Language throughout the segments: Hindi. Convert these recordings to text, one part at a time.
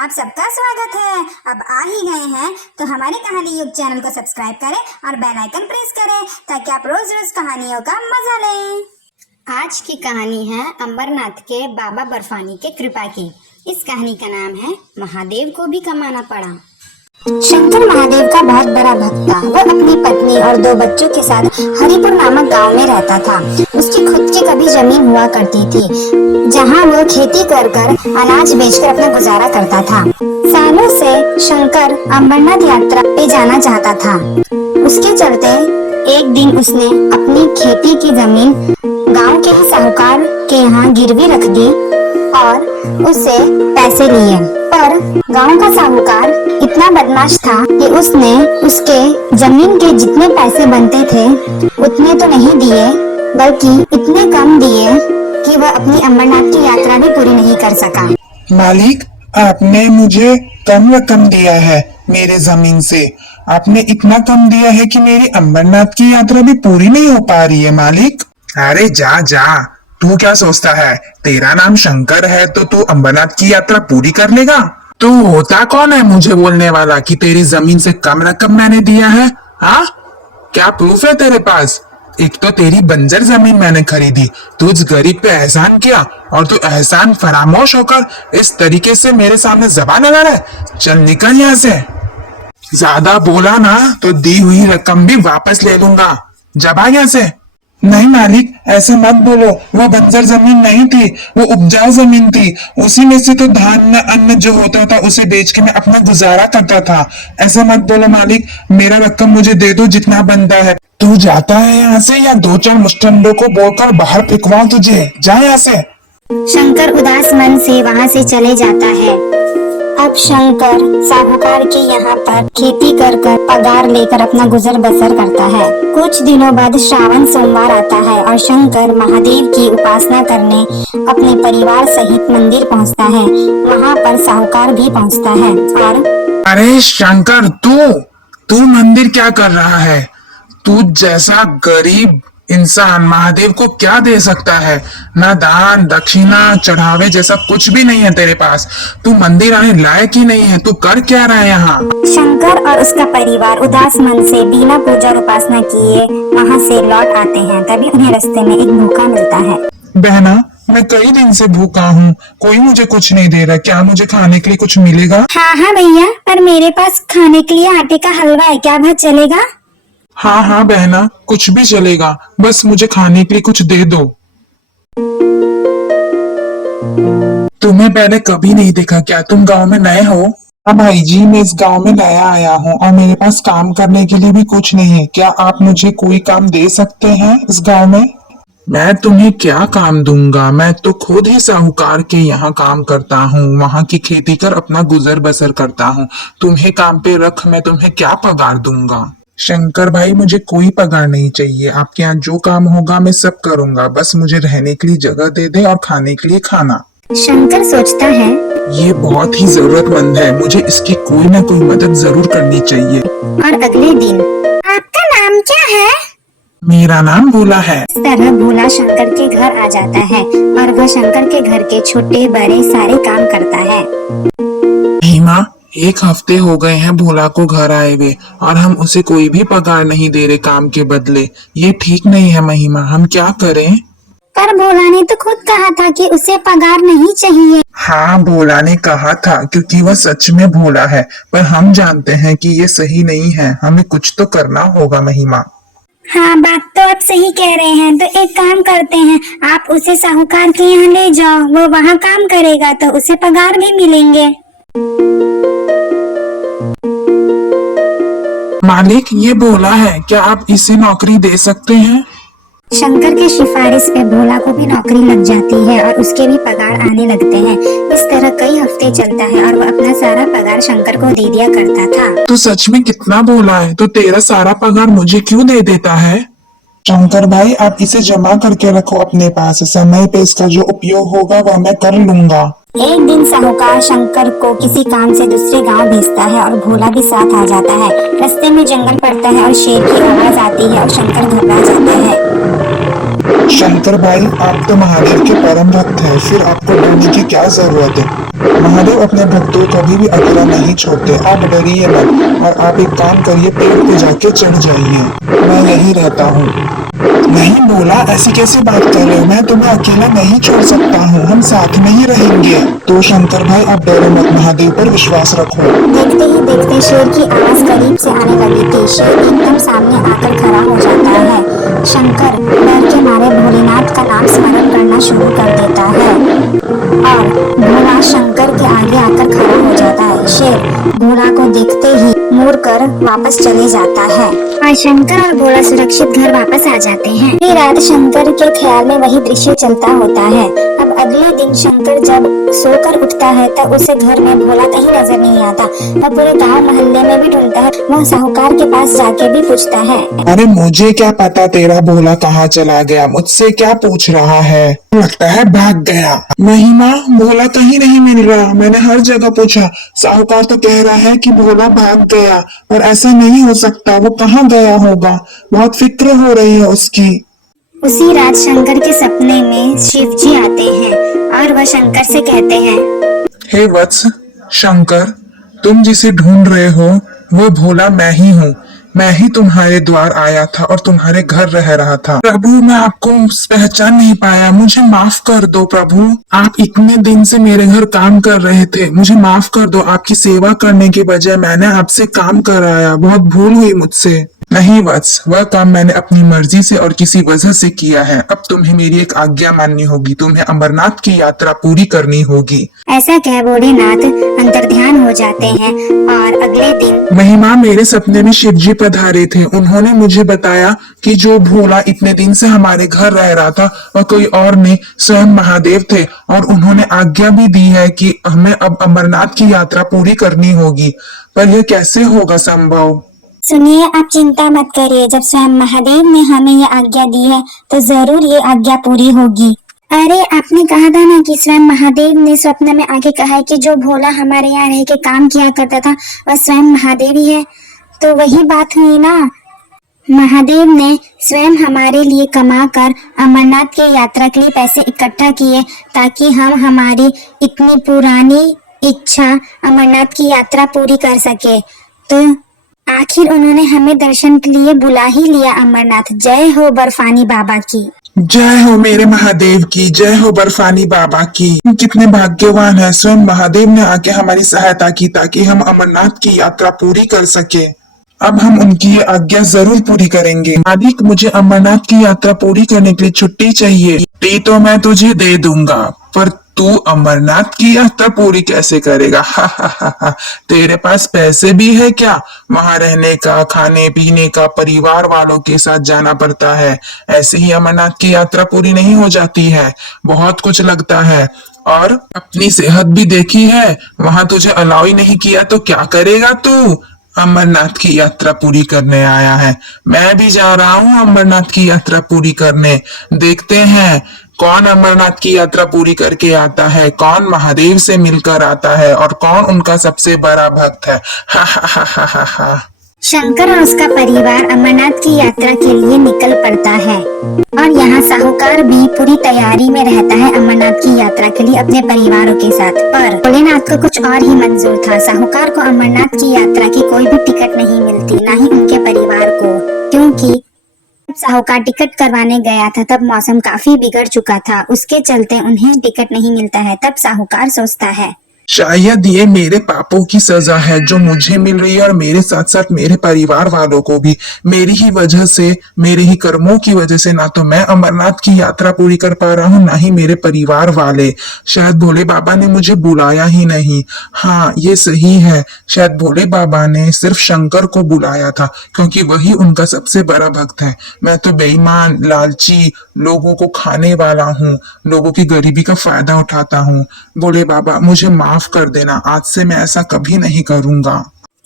आप सबका स्वागत है। अब आ ही गए हैं तो हमारे कहानी युग चैनल को सब्सक्राइब करें और बेल आइकन प्रेस करें ताकि आप रोज रोज कहानियों का मजा लें। आज की कहानी है अमरनाथ के बाबा बर्फानी के कृपा की। इस कहानी का नाम है महादेव को भी कमाना पड़ा। शंकर महादेव का बहुत बड़ा भक्त था। वह अपनी पत्नी और 2 बच्चों के साथ हरिपुर नामक गांव में रहता था। उसकी खुद की कभी जमीन हुआ करती थी जहां वो खेती कर अनाज बेचकर अपना गुजारा करता था। सालों से शंकर अमरनाथ यात्रा पे जाना चाहता था। उसके चलते एक दिन उसने अपनी खेती की जमीन गांव के ही साहूकार के यहाँ गिरवी रख दी और उससे पैसे लिए। पर गांव का साहूकार इतना बदमाश था कि उसने उसके जमीन के जितने पैसे बनते थे उतने तो नहीं दिए, बल्कि इतने कम दिए कि वह अपनी अमरनाथ की यात्रा भी पूरी नहीं कर सका। मालिक, आपने मुझे कम रकम दिया है मेरे जमीन से। आपने इतना कम दिया है कि मेरी अमरनाथ की यात्रा भी पूरी नहीं हो पा रही है मालिक। अरे जा जा, तू क्या सोचता है तेरा नाम शंकर है तो तू अमरनाथ की यात्रा पूरी कर लेगा? तू होता कौन है मुझे बोलने वाला कि तेरी जमीन से कम रकम मैंने दिया है? हाँ, क्या प्रूफ है तेरे पास? एक तो तेरी बंजर जमीन मैंने खरीदी, तू उस गरीब पे एहसान किया और तू एहसान फरामोश होकर इस तरीके से मेरे सामने जबान लगा रहा है। चल निकल यहाँ से। ज्यादा बोला ना तो दी हुई रकम भी वापस ले लूंगा। जब आ यहाँ से। नहीं मालिक, ऐसे मत बोलो। वो बंजर जमीन नहीं थी, वो उपजाऊ जमीन थी। उसी में से तो धान अन्न जो होता था उसे बेच के मैं अपना गुजारा करता था। ऐसे मत बोलो मालिक, मेरा रकम मुझे दे दो जितना बनता है। तू जाता है यहाँ से या 2-4 मुस्टंडों को बोलकर बाहर फेंकवाऊं तुझे? जा यहाँ से। शंकर उदास मन से वहाँ से चले जाता है। अब शंकर साहूकार के यहाँ पर खेती कर पगार लेकर अपना गुजर बसर करता है। कुछ दिनों बाद श्रावण सोमवार आता है और शंकर महादेव की उपासना करने अपने परिवार सहित मंदिर पहुँचता है। वहाँ पर साहूकार भी पहुँचता है और अरे शंकर, तू मंदिर क्या कर रहा है? तू जैसा गरीब इंसान महादेव को क्या दे सकता है? ना दान दक्षिणा चढ़ावे जैसा कुछ भी नहीं है तेरे पास। तू मंदिर आने लायक ही नहीं है। तू कर क्या रहा है यहाँ? शंकर और उसका परिवार उदास मन से बिना पूजा और उपासना किए वहाँ से लौट आते हैं। तभी उन्हें रास्ते में एक भूखा मिलता है। बहना, मैं कई दिन से भूखा हूँ, कोई मुझे कुछ नहीं दे रहा। क्या मुझे खाने के लिए कुछ मिलेगा? हाँ भैया, पर मेरे पास खाने के लिए आटे का हलवा है, क्या वह चलेगा? हाँ बहना, कुछ भी चलेगा, बस मुझे खाने के लिए कुछ दे दो। तुम्हें पहले कभी नहीं देखा क्या? तुम गांव में नए हो? हाँ भाई जी, मैं इस गांव में नया आया हूँ और मेरे पास काम करने के लिए भी कुछ नहीं है। क्या आप मुझे कोई काम दे सकते हैं इस गांव में? मैं तुम्हें क्या काम दूंगा? मैं तो खुद ही साहूकार के यहाँ काम करता हूँ, वहाँ की खेती कर अपना गुजर बसर करता हूँ। तुम्हें काम पे रख, मैं तुम्हें क्या पगार दूंगा? शंकर भाई, मुझे कोई पगार नहीं चाहिए। आपके यहाँ जो काम होगा मैं सब करूंगा, बस मुझे रहने के लिए जगह दे दे और खाने के लिए खाना। शंकर सोचता है, ये बहुत ही जरूरतमंद है, मुझे इसकी कोई ना कोई मदद जरूर करनी चाहिए। और अगले दिन आपका नाम क्या है? मेरा नाम भोला है। इस तरह भोला शंकर के घर आ जाता है और वह शंकर के घर के छोटे बड़े सारे काम करता है। महिमा, 1 हफ्ते हो गए हैं भोला को घर आए हुए और हम उसे कोई भी पगार नहीं दे रहे काम के बदले। ये ठीक नहीं है महिमा, हम क्या करें? पर भोला ने तो खुद कहा था कि उसे पगार नहीं चाहिए। हाँ, भोला ने कहा था क्योंकि वह सच में भोला है, पर हम जानते हैं कि ये सही नहीं है। हमें कुछ तो करना होगा महिमा। हाँ, बात तो आप सही कह रहे हैं। तो एक काम करते हैं, आप उसे साहूकार के यहाँ ले जाओ, वो वहाँ काम करेगा तो उसे पगार भी मिलेंगे। मालिक, ये भोला है, क्या आप इसे नौकरी दे सकते हैं? शंकर के सिफारिश पे भोला को भी नौकरी लग जाती है और उसके भी पगार आने लगते हैं। इस तरह कई हफ्ते चलता है और वह अपना सारा पगार शंकर को दे दिया करता था। तो सच में कितना भोला है, तो तेरा सारा पगार मुझे क्यों दे देता है? शंकर भाई, आप इसे जमा करके रखो अपने पास, समय पे इसका जो उपयोग होगा वह मैं कर लूंगा। एक दिन साहूकार शंकर को किसी काम से दूसरे गांव भेजता है और भोला भी साथ आ जाता है। रास्ते में जंगल पड़ता है और शेर की आवाज आती है और शंकर घबरा जाता है। शंकर भाई, आप तो महादेव के परम भक्त हैं, फिर आपको डरने की क्या जरूरत है। महादेव अपने भक्तों को कभी भी अकेला नहीं छोड़ते। आप डरिए मत और आप एक काम करिए, पेड़ पे जाके चढ़ जाइए, मैं यही रहता हूँ। नहीं बोला, ऐसी कैसी बात कर रहे हो? मैं तुम्हें अकेला नहीं छोड़ सकता हूँ, हम साथ में ही रहेंगे। तो शंकर भाई आप डरो मत, महादेव पर विश्वास रखो। देखते ही देखते शेर की आवाज करीब से आने लगी थी। शेर एकदम सामने आकर खड़ा हो जाता है। शंकर डर के मारे भोलेनाथ का नाम स्मरण करना शुरू कर देता है और भोला शंकर के आगे आकर खड़ा हो जाता है। शेर भोला को देखते ही मुड़कर वापस चले जाता है और शंकर और भोला सुरक्षित घर वापस आ जाते हैं। पूरी रात शंकर के ख्याल में वही दृश्य चलता होता है। अब अगले दिन शंकर जब सोकर उठता है तब उसे घर में भोला कहीं नजर नहीं आता। वह पूरे गांव मोहल्ले में भी ढूंढता है। वह साहूकार के पास जाके भी पूछता है। अरे मुझे क्या पता तेरा भोला कहाँ चला गया, मुझसे क्या पूछ रहा है? लगता है भाग गया। नहीं माँ, भोला कहीं नहीं मिल रहा, मैंने हर जगह पूछा। साहूकार तो कह रहा है कि भोला भाग गया, पर ऐसा नहीं हो सकता, वो कहाँ गया होगा, बहुत फिक्र हो रही है उसकी। उसी रात शंकर के सपने में शिव जी आते हैं और वह शंकर से कहते हैं, हे वत्स शंकर, तुम जिसे ढूंढ रहे हो वो भोला मैं ही हूँ। मैं ही तुम्हारे द्वार आया था और तुम्हारे घर रह रहा था। प्रभु, मैं आपको पहचान नहीं पाया, मुझे माफ कर दो प्रभु। आप इतने दिन से मेरे घर काम कर रहे थे, मुझे माफ कर दो। आपकी सेवा करने के बजाय मैंने आपसे काम कराया, बहुत भूल हुई मुझसे। नहीं वत्स, वह काम मैंने अपनी मर्जी से और किसी वजह से किया है। अब तुम्हें मेरी एक आज्ञा माननी होगी, तुम्हें अमरनाथ की यात्रा पूरी करनी होगी। ऐसा कह भोलेनाथ अंतर्ध्यान हो जाते हैं और अगले दिन महिमा, मेरे सपने में शिव जी पधारे थे। उन्होंने मुझे बताया कि जो भोला इतने दिन से हमारे घर रह रहा था वह कोई और नहीं, स्वयं महादेव थे। और उन्होंने आज्ञा भी दी है कि हमें अब अमरनाथ की यात्रा पूरी करनी होगी। पर यह कैसे होगा संभव? सुनिए, आप चिंता मत करिए। जब स्वयं महादेव ने हमें ये आज्ञा दी है तो जरूर ये आज्ञा पूरी होगी। अरे, आपने कहा था ना कि स्वयं महादेव ने स्वप्न में आके कहा है कि जो भोला हमारे यहाँ रह के काम किया करता था वह स्वयं महादेव ही है। तो वही बात हुई ना। महादेव ने स्वयं हमारे लिए कमा कर अमरनाथ की यात्रा के लिए पैसे इकट्ठा किए ताकि हम हमारी इतनी पुरानी इच्छा अमरनाथ की यात्रा पूरी कर सके। तो आखिर उन्होंने हमें दर्शन के लिए बुला ही लिया अमरनाथ। जय हो बर्फानी बाबा की। जय हो मेरे महादेव की, जय हो बर्फानी बाबा की। कितने भाग्यवान है, स्वयं महादेव ने आके हमारी सहायता की ताकि हम अमरनाथ की यात्रा पूरी कर सके। अब हम उनकी ये आज्ञा जरूर पूरी करेंगे। मालिक, मुझे अमरनाथ की यात्रा पूरी करने के लिए छुट्टी चाहिए। छुट्टी तो मैं तुझे दे दूंगा, पर तू अमरनाथ की यात्रा पूरी कैसे करेगा? हा हा हा हा। तेरे पास पैसे भी है क्या? वहां रहने का, खाने पीने का, परिवार वालों के साथ जाना पड़ता है। ऐसे ही अमरनाथ की यात्रा पूरी नहीं हो जाती है, बहुत कुछ लगता है। और अपनी सेहत भी देखी है, वहां तुझे अलाउ ही नहीं किया तो क्या करेगा तू? अमरनाथ की यात्रा पूरी करने आया है, मैं भी जा रहा हूँ अमरनाथ की यात्रा पूरी करने। देखते हैं कौन अमरनाथ की यात्रा पूरी करके आता है, कौन महादेव से मिलकर आता है और कौन उनका सबसे बड़ा भक्त है। हा हा हा हा हा हा। शंकर और उसका परिवार अमरनाथ की यात्रा के लिए निकल पड़ता है और यहाँ साहूकार भी पूरी तैयारी में रहता है अमरनाथ की यात्रा के लिए अपने परिवारों के साथ। पर भोलेनाथ को कुछ और ही मंजूर था। साहूकार को अमरनाथ की यात्रा की कोई भी टिकट नहीं मिलती, ना ही उनके परिवार को, क्योंकि जब साहूकार टिकट करवाने गया था तब मौसम काफी बिगड़ चुका था। उसके चलते उन्हें टिकट नहीं मिलता है। तब साहूकार सोचता है, शायद ये मेरे पापों की सजा है जो मुझे मिल रही है और मेरे साथ साथ मेरे परिवार वालों को भी। मेरी ही वजह से, मेरे ही कर्मों की वजह से ना तो मैं अमरनाथ की यात्रा पूरी कर पा रहा हूँ, ना ही मेरे परिवार वाले। शायद भोले बाबा ने मुझे बुलाया ही नहीं। हाँ, ये सही है, शायद भोले बाबा ने सिर्फ शंकर को बुलाया था क्योंकि वही उनका सबसे बड़ा भक्त है। मैं तो बेईमान, लालची, लोगों को खाने वाला हूँ, लोगों की गरीबी का फायदा उठाता हूँ। भोले बाबा मुझे माफ कर देना, आज से मैं ऐसा कभी नहीं करूंगा।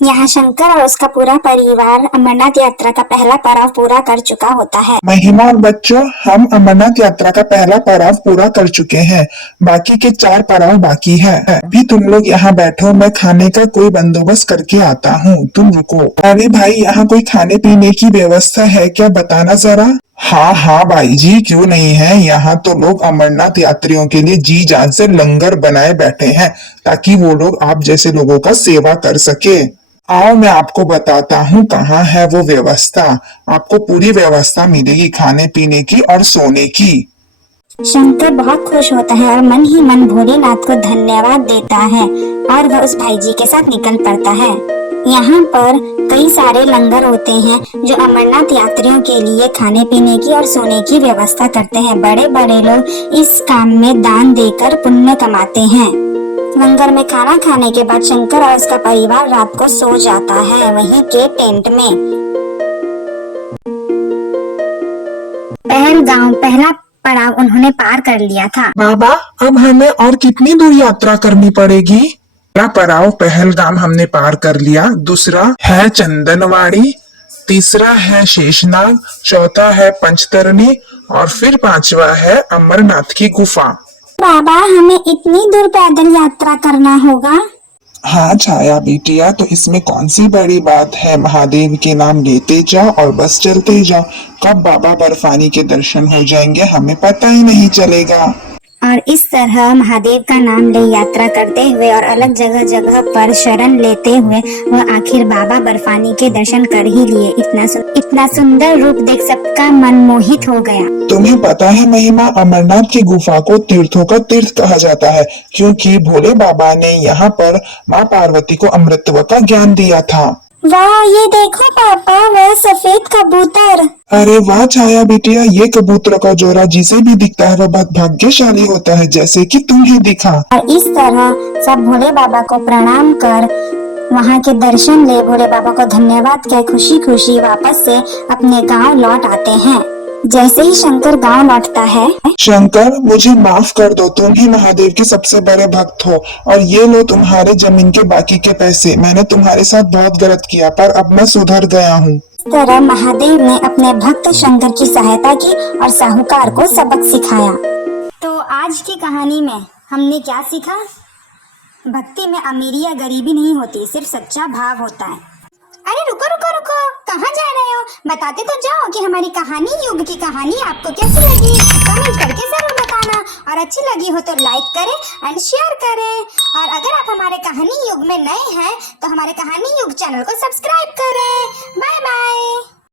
यहाँ शंकर और उसका पूरा परिवार अमरनाथ यात्रा का पहला पड़ाव पूरा कर चुका होता है। महिमा और बच्चों, हम अमरनाथ यात्रा का पहला पड़ाव पूरा कर चुके हैं, बाकी के 4 पड़ाव बाकी है। अभी तुम लोग यहाँ बैठो, मैं खाने का कोई बंदोबस्त करके आता हूँ, तुम रुको। अरे भाई, यहाँ कोई खाने पीने की व्यवस्था है क्या, बताना जरा। हाँ हाँ भाई जी, क्यों नहीं है। यहाँ तो लोग अमरनाथ यात्रियों के लिए जी जान से लंगर बनाए बैठे हैं ताकि वो लोग आप जैसे लोगों का सेवा कर सके। आओ मैं आपको बताता हूँ कहाँ है वो व्यवस्था। आपको पूरी व्यवस्था मिलेगी खाने पीने की और सोने की। शंकर बहुत खुश होता है और मन ही मन भोलेनाथ को धन्यवाद देता है और वह उस भाई जी के साथ निकल पड़ता है। यहाँ पर कई सारे लंगर होते हैं जो अमरनाथ यात्रियों के लिए खाने पीने की और सोने की व्यवस्था करते हैं। बड़े बड़े लोग इस काम में दान देकर पुण्य कमाते हैं। लंगर में खाना खाने के बाद शंकर और उसका परिवार रात को सो जाता है वहीं के टेंट में। पहलगाम पहला पड़ाव उन्होंने पार कर लिया था। बाबा, अब हमें और कितनी दूर यात्रा करनी पड़ेगी। पहला पड़ाव पहलगाम हमने पार कर लिया, दूसरा है चंदनवाड़ी, तीसरा है शेषनाग, चौथा है पंचतरणी और फिर पांचवा है अमरनाथ की गुफा। बाबा हमें इतनी दूर पैदल यात्रा करना होगा। हाँ छाया बिटिया, तो इसमें कौन सी बड़ी बात है। महादेव के नाम लेते जाओ और बस चलते जाओ। कब बाबा बर्फानी के दर्शन हो जाएंगे हमें पता ही नहीं चलेगा। और इस तरह महादेव का नाम ले यात्रा करते हुए और अलग जगह जगह पर शरण लेते हुए वह आखिर बाबा बर्फानी के दर्शन कर ही लिए। इतना सुंदर रूप देख सबका मन मोहित हो गया। तुम्हें पता है महिमा, अमरनाथ की गुफा को तीर्थों का तीर्थ कहा जाता है क्योंकि भोले बाबा ने यहाँ पर माँ पार्वती को अमृतत्व का ज्ञान दिया था। वाह, ये देखो पापा, वह सफेद कबूतर। अरे वाह छाया बिटिया, ये कबूतर का जोड़ा जिसे भी दिखता है वह बहुत भाग्यशाली होता है, जैसे कि तुम्हें दिखा। और इस तरह सब भोले बाबा को प्रणाम कर वहाँ के दर्शन ले भोले बाबा को धन्यवाद कह खुशी खुशी वापस से अपने गांव लौट आते हैं। जैसे ही शंकर गांव लौटता है, शंकर मुझे माफ कर दो, तुम ही महादेव के सबसे बड़े भक्त हो और ये लो तुम्हारे जमीन के बाकी के पैसे। मैंने तुम्हारे साथ बहुत गलत किया पर अब मैं सुधर गया हूँ। इस तरह महादेव ने अपने भक्त शंकर की सहायता की और साहूकार को सबक सिखाया। तो आज की कहानी में हमने क्या सीखा? भक्ति में अमीरी या गरीबी नहीं होती, सिर्फ सच्चा भाव होता है। अरे रुको रुको रुको, कहाँ जा रहे हो? बताते तो जाओ कि हमारी कहानी युग की कहानी आपको कैसी लगी। कमेंट करके जरूर बताना और अच्छी लगी हो तो लाइक करें एंड शेयर करें। और अगर आप हमारे कहानी युग में नए हैं तो हमारे कहानी युग चैनल को सब्सक्राइब करें। Bye bye.